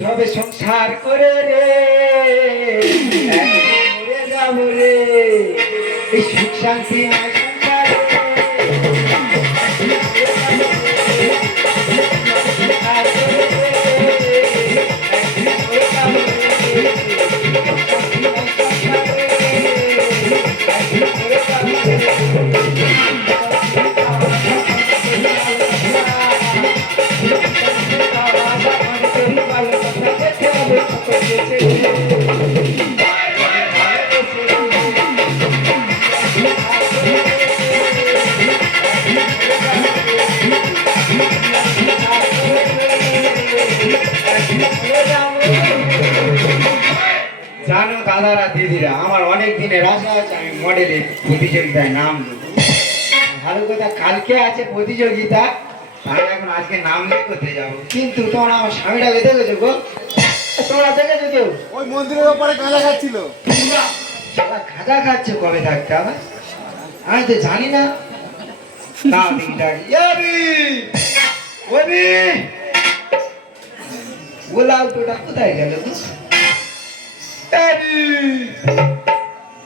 তবে সংসার করে রে মরে যাবো রে এই সুখ শান্তি নাই সংসারে জানো দাদারা দিদিরা আমার অনেক দিনের আশা আছে আমি মডেলের প্রতিযোগিতায় নাম দেবো। ভালো কথা, কালকে আছে প্রতিযোগিতা, আমি এখন আজকে নাম করতে যাবো। কিন্তু তোমরা আমার স্বামীটা দেখেছো গো? তোমরা দেখেছো কেউ? ওই মন্দিরের ওপরে গাঁজা খাচ্ছিল। গাঁজা খাচ্ছে কবে থাকতে হবে আমি তো জানি না। না গোলাপ তোটা কোথায় গেল?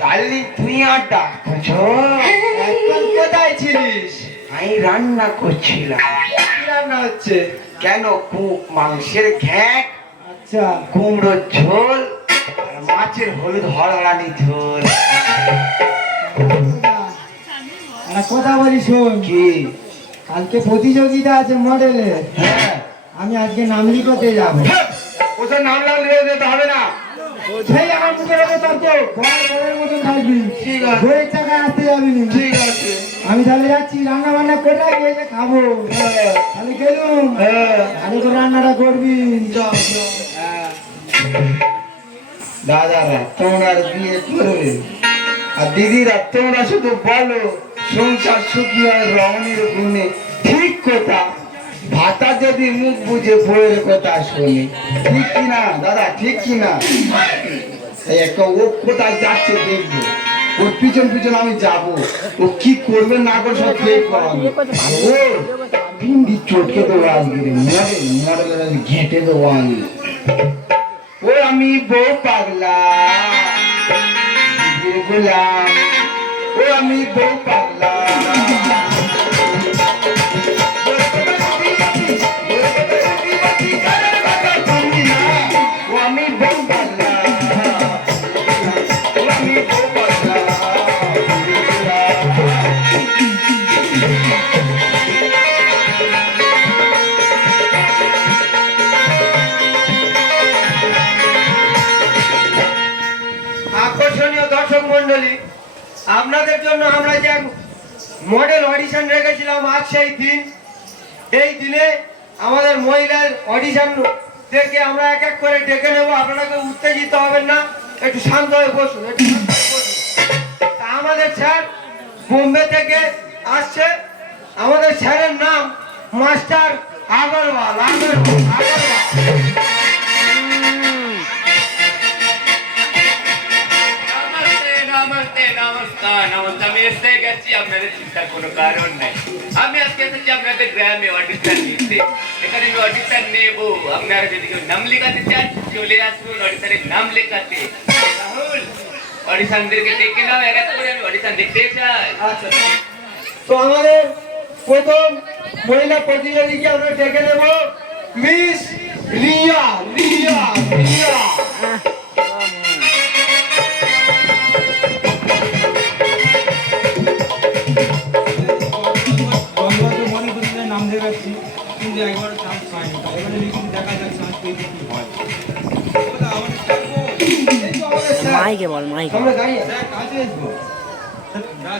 ডার্লিং তুই আর ডাকছো? এখন কোথায় ছিলিস? আমি রান্না করছিলাম। কি রান্না হচ্ছে? কেন? মাংসের ঘ্যাট, আচ্ছা, কুমড়োর ঝোল আর মাছের হলুদ হরড়ানি ঝোল। একটা কথা বলি শোন, কি? কালকে প্রতিযোগিতা আছে মডেলের, হ্যাঁ, আমি আজকে নাম লিখাতে যাবো। ওসব নাম লিখে যেতে হবে না। সেই আমার মুখের ওপর তর্ক, ঘরের মতন থাকবি, ঠিক আছে। ঘরের চাকায় আসতে যাবি না। ঠিক আছে। আমি তাহলে যাচ্ছি, রান্না বান্না করে গিয়ে খাবো। তাহলে গেলুম, ভালো করে রান্নাটা করবি। দাদারা তোমরা বিয়ে করবে আর দিদিরা তোমরা শুধু বলো সংসার সুখী হয় রমণীর গুণে। ঠিক কথা, ভাতা যদি মুখ বুঝে বইয়ের কথা শোনে। ঠিক কিনা দাদা? ঠিক কিনা? এই একটা ও কোথায় যাচ্ছে দেখবো, ওর পিছন পিছন আমি যাবো। ও কি করবে না করবে সব দেখবো আমি। ও ভিন্ডি চটকে দেবো আজকে, মডেলের ঘেঁটে দেবো আমি। ও আমি বউ পাগলা দিদির গোলাম, ও আমি বউ পাগলা। ও আমি বউ পাগলা, ও আমি বউ পাগলা। আকর্ষণীয় দর্শক মন্ডলী, আপনাদের জন্য আমরা যে মডেল অডিশন রেখেছিলাম আজ সেই দিন। এই দিনে আমাদের মহিলার অডিশন থেকে আমরা এক এক করে ডেকে নেবো। আপনাকে উত্তেজিত হবেন না, একটু শান্ত হয়ে বসুন, একটু শান্ত হয়ে বসুন। তা আমাদের স্যার বোম্বে থেকে আসছে। আমাদের স্যারের নাম মাস্টার আগরওয়াল। আমি এসে গেছি, আপনাদের চিন্তার কোনো কারণ নাই। আমি আজকে এসেছি আপনাদের গ্রামে অডিশন নিতে। এখানে আমি অডিশন নেব। আপনারা যদি কেউ নাম লেখাতে চান চলে আসুন অডিশনের নাম লেখাতে। রাহুল, অডিশনদেরকে দেখে নাও, এক এক করে আমি অডিশন দেখতে চাই। আচ্ছা, তো আমাদের প্রথম মহিলা প্রতিযোগীকে আমরা ডেকে নেব, মিস রিয়া। নাম দেখাচ্ছি কিন্তু একবারও চান্স পাইনি, তাই এবারে লিখে দেখা যাক চান্স পেয়ে কি হয়। মাইকে বল, মাইকে আমরা দাঁড়িয়ে কাজে আসবো,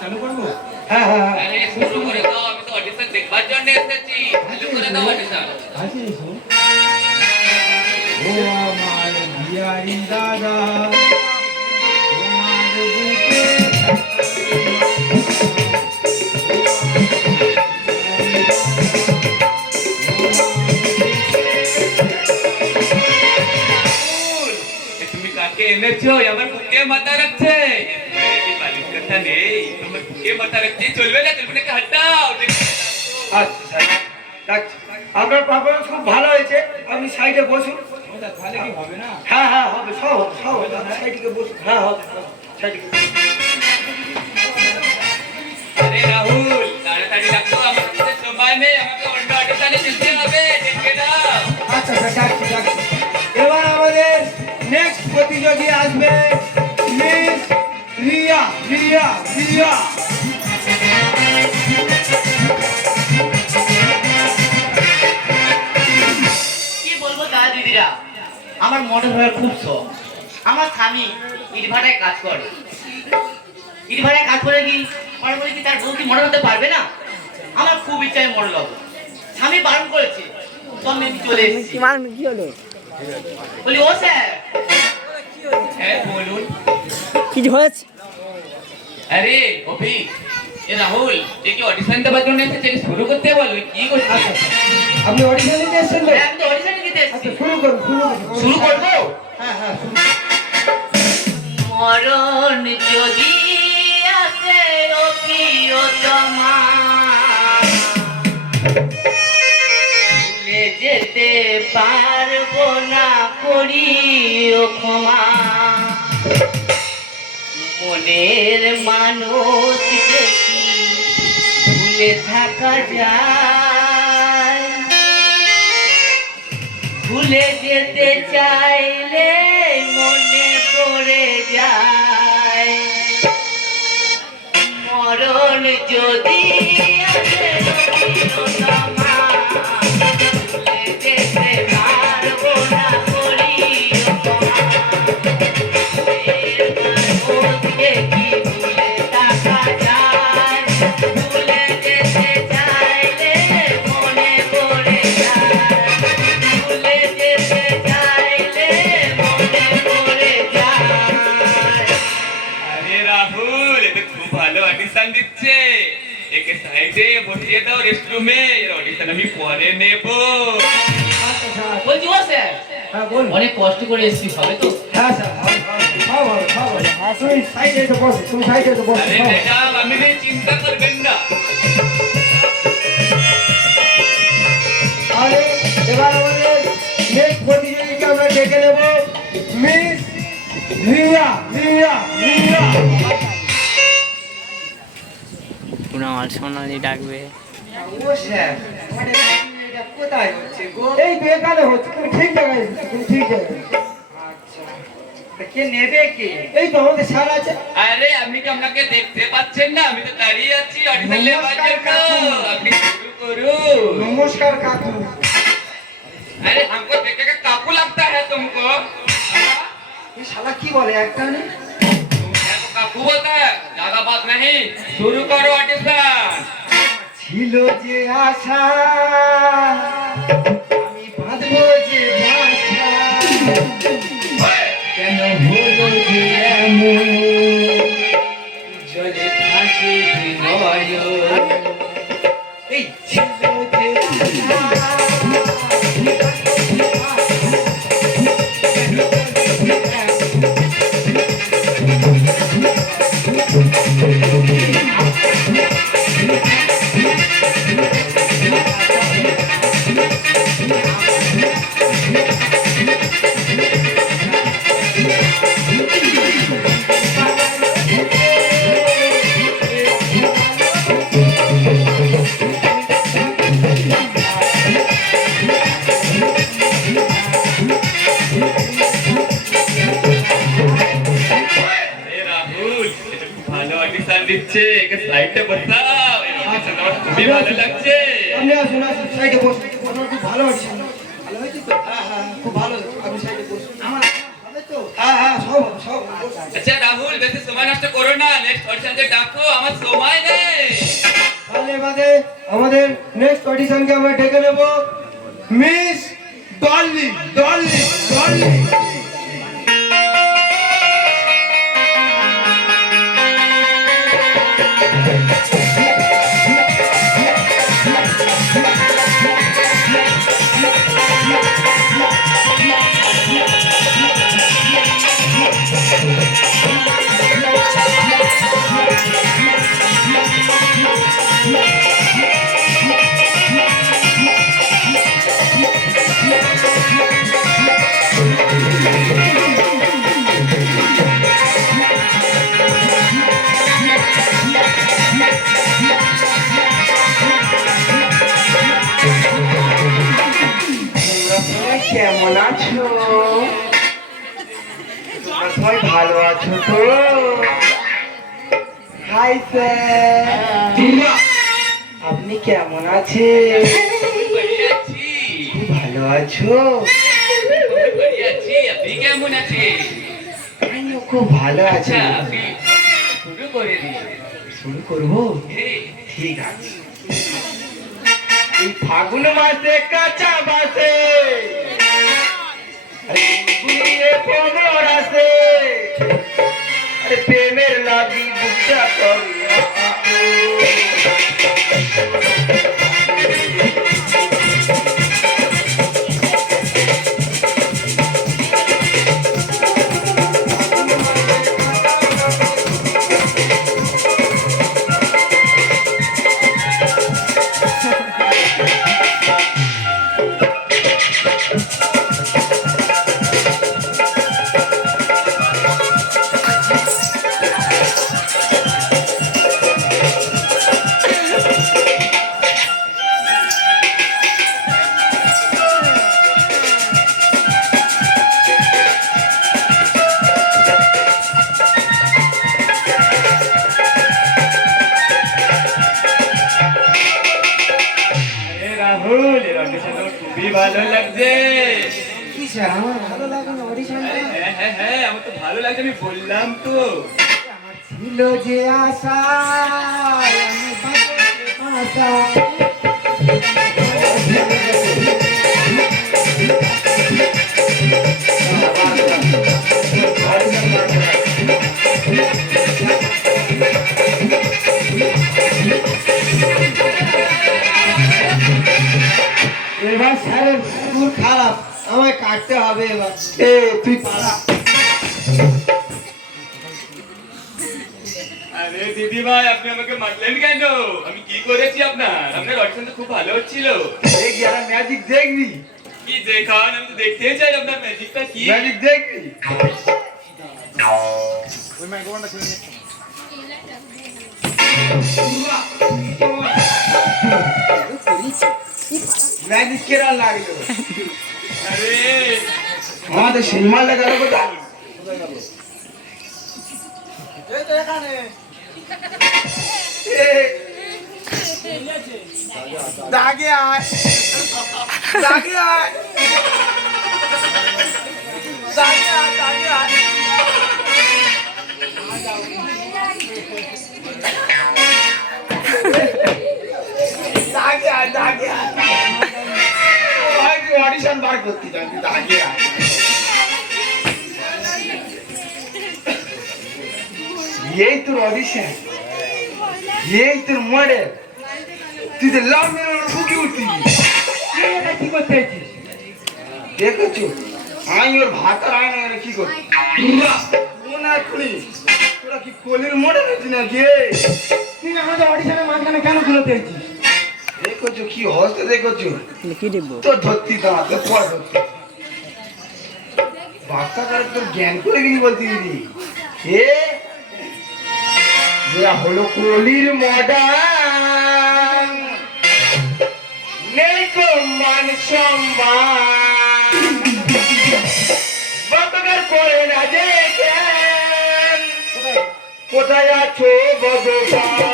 চালু করবো। হ্যাঁ। আরে শুরু করে দাও, আমি তো অডিশন দেখবার জন্য এসেছি। চালু করে দাও অডিশন। কাজে এসো। ও আমার বিয়ারি দাদা, তোমার বুকে তুমি কাকে এনেছো? আমার বুকে মাথা রাখছে। বালিশ কথা নেই, তোমার বুকে মাথা রাখছে। চলবে না, হটাও। আচ্ছা, আপনার পারফরমেন্স খুব ভালো হয়েছে, আপনি সাইডে বসুন। তাহলে কি হবে না? হ্যাঁ হ্যাঁ হবে, সব হবে, সব হবে। সাইডে বসুন। হ্যাঁ হবে, সাইডে। আরে রাহুল, তাড়াতাড়ি ডাকো, আমার কাছে সময় নেই, আমাকে অন্য অডিশনে যেতে হবে, ডেকে দাও। আচ্ছা আচ্ছা, ডাকছি ডাকছি। এবার আমাদের নেক্সট প্রতিযোগী আসবে মিস রিয়া রিয়া রিয়া। কি বলবো দাদা দিদিরা, আমার মডেল হওয়ার খুব শখ। আমার স্বামী ইটভাটায় কাজ করে। ইটভাটায় কাজ করে কি পরে বলে কি তার বউ কি মডেল হতে পারবে না? আমার খুব ইচ্ছা আমি মডেল হবো। স্বামী বারণ করেছে, তো আমি চলে এসেছি। কি মান কি হলো? বলি ও স্যার, হ্যাঁ বলুন। কিছু হয়েছে? আরে অভি, এ রাহুল, এ কি অডিশন দেওয়ার জন্য এসেছে? শুরু করতে বলো, কি করছিস? আপনি অডিশন দিতে এসেছেন তো? হ্যাঁ, আমি তো অডিশন দিতে এসেছি। আচ্ছা শুরু করুন, শুরু করুন। শুরু করবো? হ্যাঁ হ্যাঁ শুরু। মরণ যদি আসে ও প্রিয়তমা, ভুলে যেতে পারবো না, করিও ক্ষমা। মনের মানুষ দেখি ভুলে থাকা যায়, ভুলে যেতে চাইলে মনে পড়ে যায়। মরণ যদি আসে প্রিয়তমা, ভুলে যেতে পারবো না, করিও ক্ষমা। মনের মানুষকে কি ভুলে থাকা যায়, ভুলে যেতে চাইলে মনে পড়ে যায়, ভুলে যেতে চাইলে মনে পড়ে যায়। আরে রাহুল, এ তো খুব ভালো অডিশন দিচ্ছে। একে সাইডে বসিয়ে দাও রেস্টরুমে, এর অডিশন আমি পরে নেব। আচ্ছা স্যার। বলছি ও স্যার, হ্যাঁ বলুন। অনেক কষ্ট করে এসেছি, হবে তো? হ্যাঁ স্যার, হবে, হবে, সব হবে, সব হবে। তুমি সাইডে এসে বসো, তুমি সাইডে এসে বসো, আরে সব হবে। ম্যাডাম, আপনি নিয়ে চিন্তা করবেন না। তাহলে এবার আমাদের নেক্সট প্রতিযোগীকে আমরা ডেকে নেব মিস রিয়া রিয়া রিয়া। কুনাল সোনালি ডাকবে। ও স্যার, আমাদের এটা কোথায় হচ্ছে গো? এই তো এখানে হচ্ছে, তুমি ঠিক জায়গায় এসেছো, তুমি ঠিক জায়গায় এসেছো। আচ্ছা, তা কে নেবে কে? এই তো আমাদের স্যার আছে। আরে আপনি কি আপনাকে দেখতে পাচ্ছেন না? আমি তো দাঁড়িয়ে আছি অডিশন নেওয়ার নমস্কার জন্য। কাকু। আপনি শুরু করুন। নমস্কার কাকু। अरे हमको देखेगा काकू लगता है तुमको? এই শালা কি বলে একটা নেই? तुम को काकू बोलता है? ज्यादा बात नहीं, शुरू करो ऑडिशन। ছিল যে আশা, আমি বাঁধবো যে বাসা, কেন হলো যে এমন, জলে ভাসে যে নয়ন। এই ছিল যে আশা, अरे राहुल, ये तो खूब ভালো অডিশন দিচ্ছে। একে সাইডে বসাও। এই অডিশন আমার খুবই ভালো লাগছে। আপনি আসুন আসুন, সাইডে বসুন। আপনার খুব ভালো অডিশন, ভালো হয়েছে তো? হ্যাঁ হ্যাঁ, খুব ভালো। আপনি সাইডে বসুন। আমার হবে তো? হ্যাঁ হ্যাঁ, সব হবে, সব হবে। আচ্ছা রাহুল, বেশি সময় নষ্ট করো না, নেক্সট অডিশনকে ডাকো, আমার সময় নেই। তাহলে এবারে আমাদের নেক্সট অডিশনকে আমরা ডেকে নেব মিস ডলি ডলি ডলি। আছো? তোমরা সবাই ভালো আছো তো? হাই স্যার, আপনি কেমন আছেন? बढ़िया अच्छी খুব ভালো আছো? बढ़िया अच्छी अभी क्या मुन अच्छी আমিও খুব ভালো আছি। अच्छा अभी शुरू করে দি শুরু করবো? ঠিক আছে। এই ফাগুন মাসে কাঁচা বাসে গুলিয়ে কোমর আসে, আরে প্রেমের লাগি বুকটা করে আরে রাহুল এর অডিশন খুবই ভালো লাগছে কি স্যার আমার ভালো লাগে না অডিশনটা? হ্যাঁ হ্যাঁ হ্যাঁ আমার তো ভালো লাগছে আমি বললাম তো আমার ছিল যে আশা আমি বাঁচবো আশা। এবার স্যারের সুর খারাপ, আমায় কাটতে হবে এবার। এ তুই পালা। আরে দিদি ভাই আপনি আমাকে মারলেন কেন আমি কি করেছি আপনার অডিশন তো খুব ভালো হচ্ছিল দেখ যারা ম্যাজিক দেখবি, কি দেখান আমি তো দেখতে চাই আপনার ম্যাজিকটা কি ম্যাজিক দেখবি। ম্যাজিক কেরা লাগলো? আরে আমাদের সিনেমাটা গেল কোথায়? দাগে আয়, দাগে আয়, দাগে আয়, দাগে আয়। দাগে আয়, দাগে আয়। অডিশন বার করতে যাবি, দাগে আয়। এই তোর অডিশন, এই তোর মডেল, তুই তো লাভ মেরে বুকে উঠবি। কি করতে চাইছিস? দেখেছো আমি ওর ভাত আর আয় না কি করছি? তোরা কি কোলের মডেল হচ্ছি নাকি? তুই আমাদের অডিশনের মাঝখানে কেন খুলে দিয়েছিস? দেখেছো কি হস্তে দেখেছো? কি দেবো? তোর ধরতি দাঁত পর ধরতি বাচ্চা করে তোর জ্ঞান করে গেলি বলতে গেলি এ এরা হলো কলির মডার্ন, নেই কো মান সম্মান, বাপকার করে না যে জ্ঞান, কোথায় আছো ভগবান?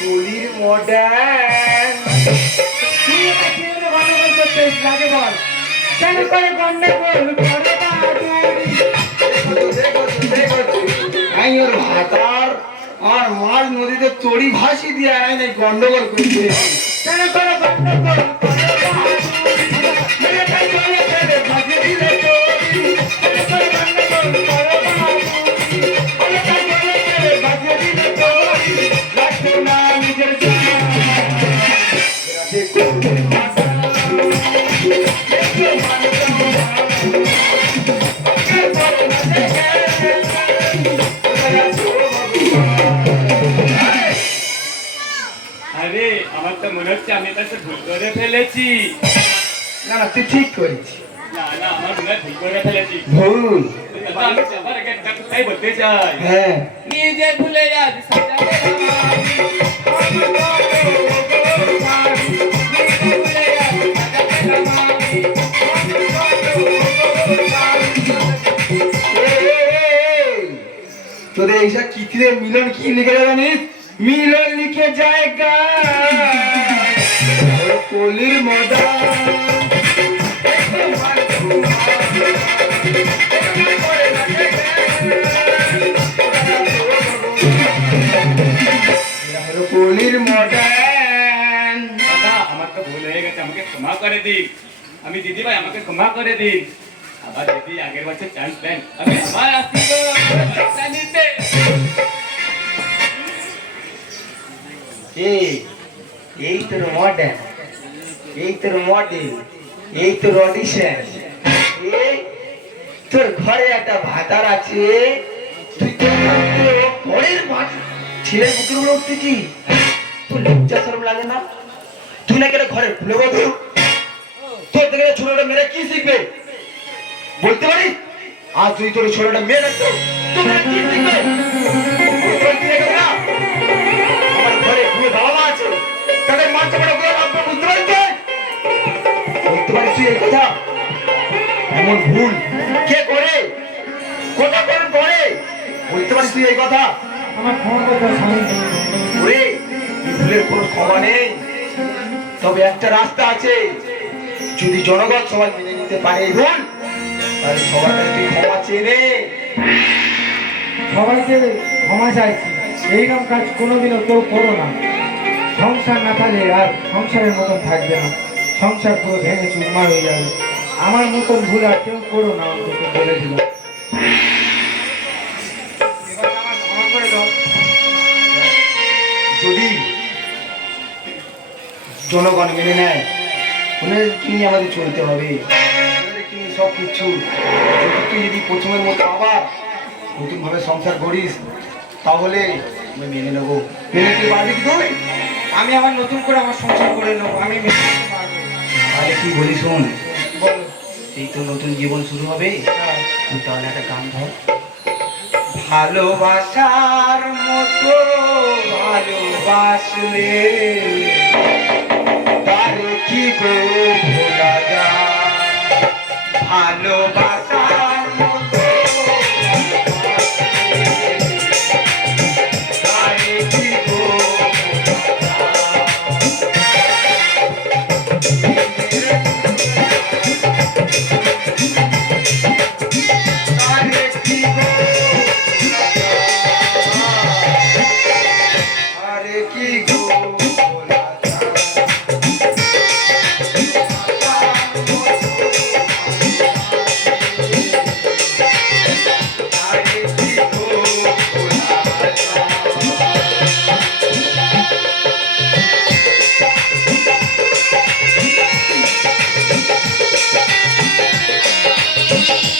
কলির মডার্ন তুই এটা কি গন্ডগোল করছিস? লাগে বল কেন করে গন্ডগোল করে আমি ওর ভাতার আর মাছ নদীতে তড়ি ভাসি দিয়ে আয় নাই গন্ডগোল করছে কেন করে গন্ডগোল আরে আমার তো মনে হচ্ছে আমি তাকে ভুল করে ফেলেছি। না না তুই ঠিক করেছিস। না না আমার মনে হয় ভুল করে ফেলেছি। ভুল। দাদা, আমি যাবার আগে একটা কথাই বলতে চাই। হ্যাঁ নিজে ভুলে আজ সাজাবে তোদের এইসব চিঠিতে মিলন কি লিখে যায় জানিস? মিলন লিখে জায়গা কলির মজা। কলির মডার্ন। দাদা, আমার তো ভুল হয়ে গেছে, আমাকে ক্ষমা করে দিন। আমি দিদি ভাই আমাকে ক্ষমা করে দিন। আবার যদি আগের বছর চান্স দেন আমি আবার আসবো পরীক্ষা নিতে। এই তোর মডেল, এই তোর মডেল, এই তোর অডিশন। তোর ঘরে একটা ভাতার আছে, তুই তোর ঘরের ছেলের বুকের উপরে উঠতেছি। তোর লজ্জা শরম লাগে না? তুই নাকি একটা ঘরে ভুলে বলতো? তোর থেকে ছোটটা মেয়েরা কি শিখবে বলতে পারিস? আর তুই তোর ছোটটা মেয়ে রাখতো, তোর মেয়েরা কি শিখবে? তোর কি রেখে না? আমার ঘরে দুই বাবা মা আছে, তাদের মান সম্মান করে রাখবো, বুঝতে পারিস তুই? বলতে পারিস তুই এই কথা? এমন ভুল কে করে, কোথা করে করে বলতে পারিস তুই এই কথা? আমার ক্ষমা করে দাও স্বামী। ওরে, এই ভুলের কোনো ক্ষমা নেই। তবে একটা রাস্তা আছে, যদি জনগণ সবাই মেনে নিতে পারে এই ভুল, তাহলে সবার কাছে তুই ক্ষমা চেয়ে নে। সবাইকে ক্ষমা চাইছি, এইরকম কাজ কোনোদিনও কেউ করো না। সংসার না থাকলে আর সংসারের মতন থাকবে না, সংসার পুরো ভেঙে চুরমার হয়ে যাবে। আমার মতন ভুল আর কেউ করো না, অন্তত বলে দিল। এবার আমার ক্ষমা করে দাও। যদি জনগণ মেনে নেয়, ওনাদেরকে নিয়ে আমাদের চলতে হবে, ওনাদেরকে নিয়ে সব কিছু। তুই যদি প্রথমের মতো আবার নতুন ভাবে সংসার করিস, তাহলে আমি মেনে নেবো। মেনে নিতে পারবি কি তুই? আমি আবার নতুন করে আমার সংসার করে নেবো, আমি মেনে নিতে পারবো। তাহলে কি বলি শোন, বলো। এই তো নতুন জীবন শুরু হবে, তুই তাহলে একটা গান ধর। ভালোবাসার মতো ভালোবাসলে তারে কি গো ভোলা যায়? ভালোবাসা